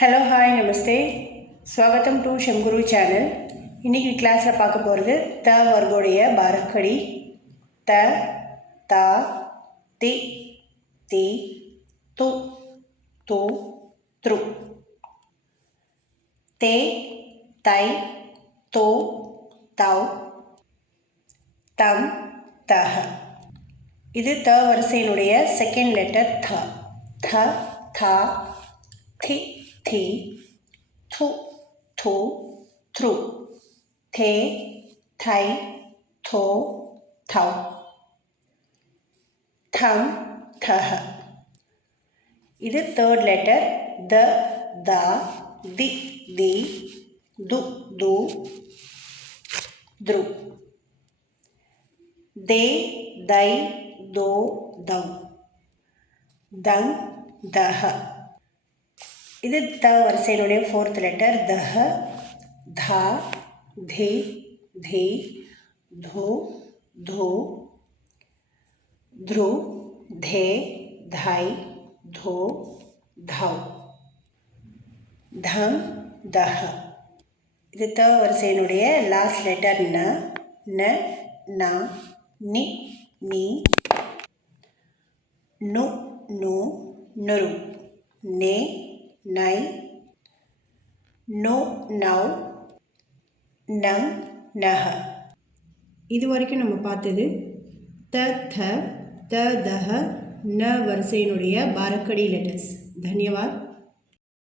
Hello hi நமஸ்தே, ஸ்வாகத்தம் to Shamguru channel. இன்றைக்கி கிளாஸில் பார்க்க போகிறது த வர்க்கோடைய பாரக்கடி. த, தா, தி, தி, து, து, த்ரு. தே, தை, தோ, தவ், தம், தஹ. இது த வரிசையினுடைய செகண்ட் லெட்டர் த. த, தா, தி, தி, து, து, த்ரு. தே, தை, தோ, தவ், தம், தஹ. இது தேர்ட் லெட்டர் த, தா, தி, தி, து, து, த்ரு. தே, தை, தோ, தவ், தங், தஹ. இது த வரிசையினுடைய ஃபோர்த் லெட்டர் தஹ, தா, தி, தி, து, து, த்ரு, தே, தை, தோ, தவ், தம், தஹ. இது த வரிசையினுடைய லாஸ்ட் லெட்டர் ந, ந, நா, நி, நீ, நு, நு, நுரு, நே, நை, நோ, நவ், நங், நஹ. இது வரைக்கும் நம்ம பார்த்தது த, த, த, தஹ, ந வரிசையினுடைய பாரக்கடி லெட்டர்ஸ். தன்யவாத்.